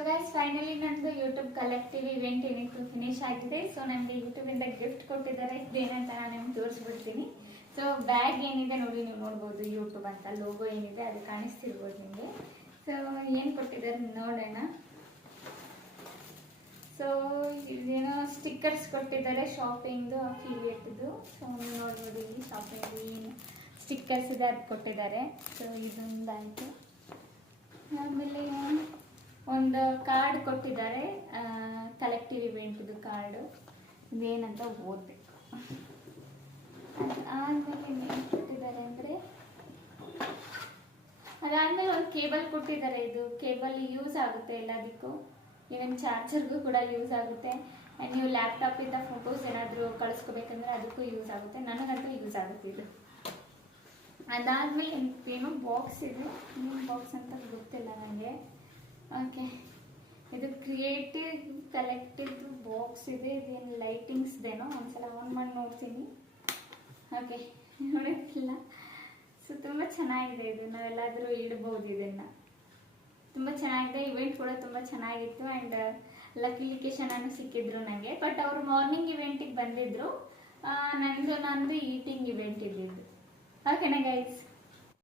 So guys finally ನಂದು YouTube collective event ಏನಿತ್ತು finish ಆಗಿದೆ. ಸೊ ನನಗೆ ಯೂಟ್ಯೂಬಿಂದ ಗಿಫ್ಟ್ ಕೊಟ್ಟಿದ್ದಾರೆ. ಇದೇನಂತ ನಾನು ನಿಮ್ಗೆ ತೋರಿಸ್ಬಿಡ್ತೀನಿ. ಸೊ ಬ್ಯಾಗ್ ಏನಿದೆ ನೋಡಿ, ನೀವು ನೋಡ್ಬೋದು ಯೂಟ್ಯೂಬ್ ಅಂತ ಲೋಗೋ ಏನಿದೆ ಅದು ಕಾಣಿಸ್ತಿರ್ಬೋದು ನಿಮಗೆ. ಸೊ ಏನು ಕೊಟ್ಟಿದ್ದಾರೆ ನೋಡೋಣ. ಸೊ ಇದೇನೋ ಸ್ಟಿಕ್ಕರ್ಸ್ ಕೊಟ್ಟಿದ್ದಾರೆ ಶಾಪಿಂಗ್ದು ಅಫಿಲಿಯೇಟ್ದು. ಸೊ ನೀವು ನೋಡ್ಬೋದು ಇಲ್ಲಿ ಶಾಪಿಂಗ್ ಏನು ಸ್ಟಿಕ್ಕರ್ಸ್ ಇದೆ ಅದು ಕೊಟ್ಟಿದ್ದಾರೆ. ಸೊ ಇದೊಂದಾಯಿತು. ಆಮೇಲೆ ಒಂದು ಕಾರ್ಡ್ ಕೊಟ್ಟಿದ್ದಾರೆ, ಕಲೆಕ್ಟಿವ್ ಇವೆಂಟ್ದು ಕಾರ್ಡು. ಇದೇನಂತ ಓದ್ಬೇಕು. ಅದಾದಮೇಲೆ ಏನು ಕೊಟ್ಟಿದ್ದಾರೆ ಅಂದರೆ, ಅದಾದಮೇಲೆ ಒಂದು ಕೇಬಲ್ ಕೊಟ್ಟಿದ್ದಾರೆ. ಇದು ಕೇಬಲ್ ಯೂಸ್ ಆಗುತ್ತೆ ಎಲ್ಲದಕ್ಕೂ, ಈವನ್ ಚಾರ್ಜರ್ಗೂ ಕೂಡ ಯೂಸ್ ಆಗುತ್ತೆ. ನೀವು ಲ್ಯಾಪ್ಟಾಪಿಂದ ಫೋಟೋಸ್ ಏನಾದರೂ ಕಳಿಸ್ಕೋಬೇಕಂದ್ರೆ ಅದಕ್ಕೂ ಯೂಸ್ ಆಗುತ್ತೆ. ನನಗಂತೂ ಯೂಸ್ ಆಗುತ್ತೆ ಇದು. ಅದಾದಮೇಲೆ ಏನೋ ಬಾಕ್ಸ್ ಇದೆ, ಏನು ಬಾಕ್ಸ್ ಅಂತ ಗೊತ್ತಿಲ್ಲ ನನಗೆ. ಓಕೆ, ಇದು ಕ್ರಿಯೇಟಿವ್ ಕಲೆಕ್ಟಿವ್ ಬಾಕ್ಸ್ ಇದೆ. ಇದೇನು ಲೈಟಿಂಗ್ಸ್ದೇನೋ, ಒಂದ್ಸಲ ಆನ್ ಮಾಡಿ ನೋಡ್ತೀನಿ. ಓಕೆ, ನೋಡೋಕ್ಕಿಲ್ಲ. ಸೊ ತುಂಬ ಚೆನ್ನಾಗಿದೆ ಇದು, ನಾವೆಲ್ಲಾದರೂ ಇಡ್ಬೋದು ಇದನ್ನು. ತುಂಬ ಚೆನ್ನಾಗಿದೆ. ಇವೆಂಟ್ ಕೂಡ ತುಂಬ ಚೆನ್ನಾಗಿತ್ತು. ಆ್ಯಂಡ್ ಲಕ್ಕಿಲಿಕೇಶನನ್ನು ಸಿಕ್ಕಿದ್ರು ನನಗೆ. ಬಟ್ ಅವರು ಮಾರ್ನಿಂಗ್ ಇವೆಂಟಿಗೆ ಬಂದಿದ್ದರು, ನಂದು ಈಟಿಂಗ್ ಇವೆಂಟ್ ಇದ್ದಿದ್ದು. ಓಕೆನಾ ಗೈಸ್?